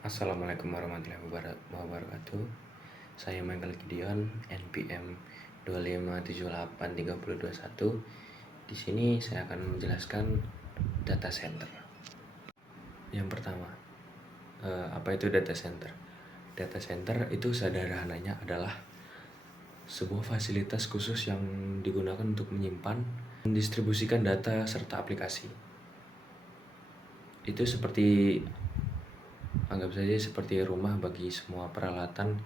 Assalamualaikum warahmatullahi wabarakatuh. Saya Michael Gideon, NPM 25783021. Di sini saya akan menjelaskan data center. Yang pertama, apa itu data center? Data center itu sederhananya adalah sebuah fasilitas khusus yang digunakan untuk menyimpan, mendistribusikan data serta aplikasi. Itu anggap saja seperti rumah bagi semua peralatan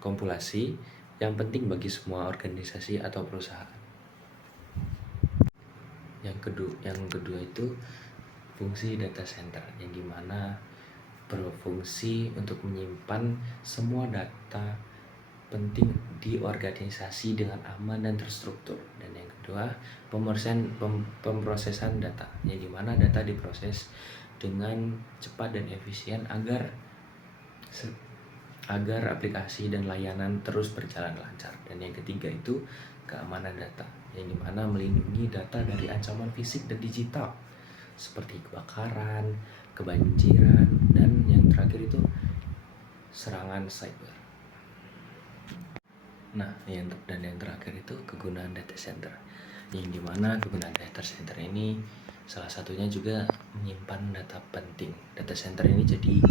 kompilasi yang penting bagi semua organisasi atau perusahaan. Yang kedua itu fungsi data center, yang dimana berfungsi untuk menyimpan semua data penting di organisasi dengan aman dan terstruktur. Dan yang kedua, pemrosesan data, yang dimana data diproses dengan cepat dan efisien agar aplikasi dan layanan terus berjalan lancar. Dan yang ketiga itu keamanan data, yang dimana melindungi data dari ancaman fisik dan digital seperti kebakaran, kebanjiran, dan yang terakhir itu serangan cyber. Nah, yang terakhir itu kegunaan data center, yang dimana kegunaan data center ini salah satunya juga menyimpan data penting. Data center ini jadi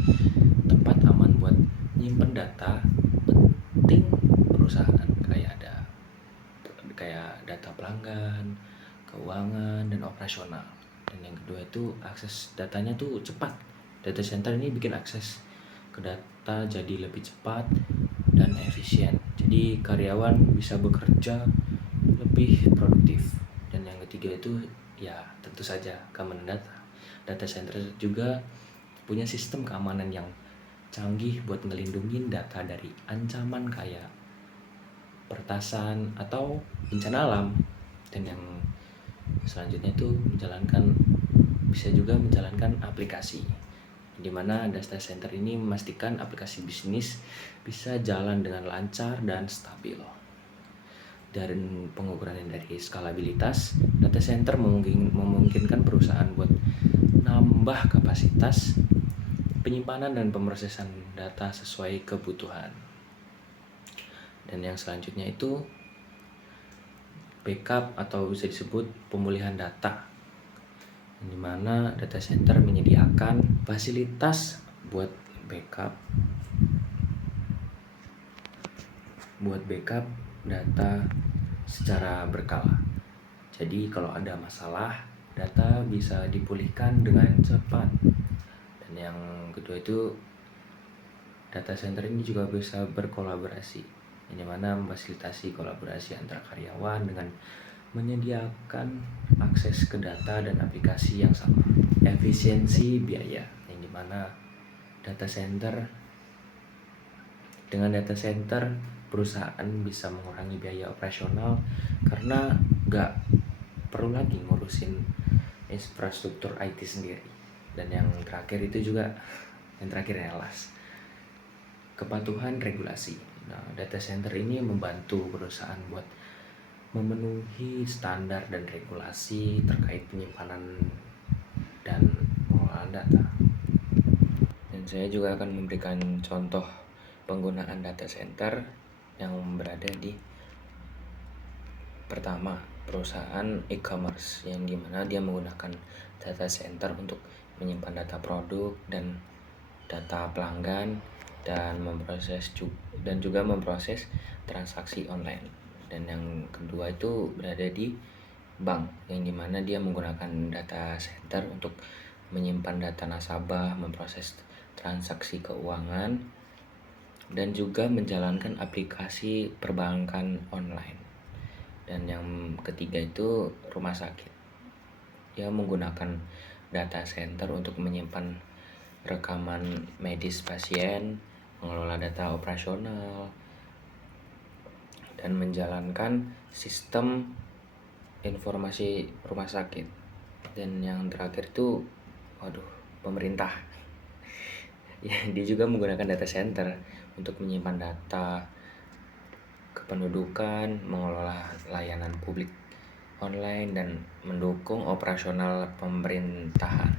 tempat aman buat nyimpen data penting perusahaan, kayak data pelanggan, keuangan, dan operasional. Dan yang kedua itu akses datanya tuh cepat. Data center ini bikin akses ke data jadi lebih cepat dan efisien. Jadi karyawan bisa bekerja lebih produktif. Dan yang ketiga itu ya tentu saja keamanan data. Data center juga punya sistem keamanan yang canggih buat ngelindungin data dari ancaman kayak pertasan atau bencana alam. Dan yang selanjutnya itu bisa juga menjalankan aplikasi, di mana data center ini memastikan aplikasi bisnis bisa jalan dengan lancar dan stabil. Dan pengukuran dari skalabilitas, data center memungkinkan perusahaan buat nambah kapasitas penyimpanan dan pemrosesan data sesuai kebutuhan. Dan yang selanjutnya itu backup atau bisa disebut pemulihan data, di mana data center menyediakan fasilitas buat backup data secara berkala. Jadi kalau ada masalah, data bisa dipulihkan dengan cepat. Dan yang kedua itu data center ini juga bisa berkolaborasi, yang dimana memfasilitasi kolaborasi antara karyawan dengan menyediakan akses ke data dan aplikasi yang sama. Efisiensi biaya, yang dimana dengan data center perusahaan bisa mengurangi biaya operasional karena gak perlu lagi ngurusin infrastruktur IT sendiri. Dan yang terakhir last, kepatuhan regulasi. Nah, data center ini membantu perusahaan buat memenuhi standar dan regulasi terkait penyimpanan dan pengelolaan data. Dan saya juga akan memberikan contoh penggunaan data center yang berada di pertama, perusahaan e-commerce, yang dimana dia menggunakan data center untuk menyimpan data produk dan data pelanggan dan juga memproses transaksi online. Dan yang kedua itu berada di bank, yang dimana dia menggunakan data center untuk menyimpan data nasabah, memproses transaksi keuangan, dan juga menjalankan aplikasi perbankan online. Dan yang ketiga itu rumah sakit, dia menggunakan data center untuk menyimpan rekaman medis pasien, mengelola data operasional, dan menjalankan sistem informasi rumah sakit. Dan yang terakhir itu pemerintah. Ya, dia juga menggunakan data center untuk menyimpan data kependudukan, mengelola layanan publik online, dan mendukung operasional pemerintahan.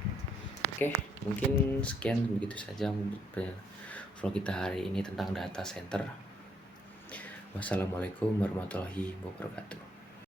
Oke, mungkin sekian begitu saja vlog kita hari ini tentang data center. Wassalamualaikum warahmatullahi wabarakatuh.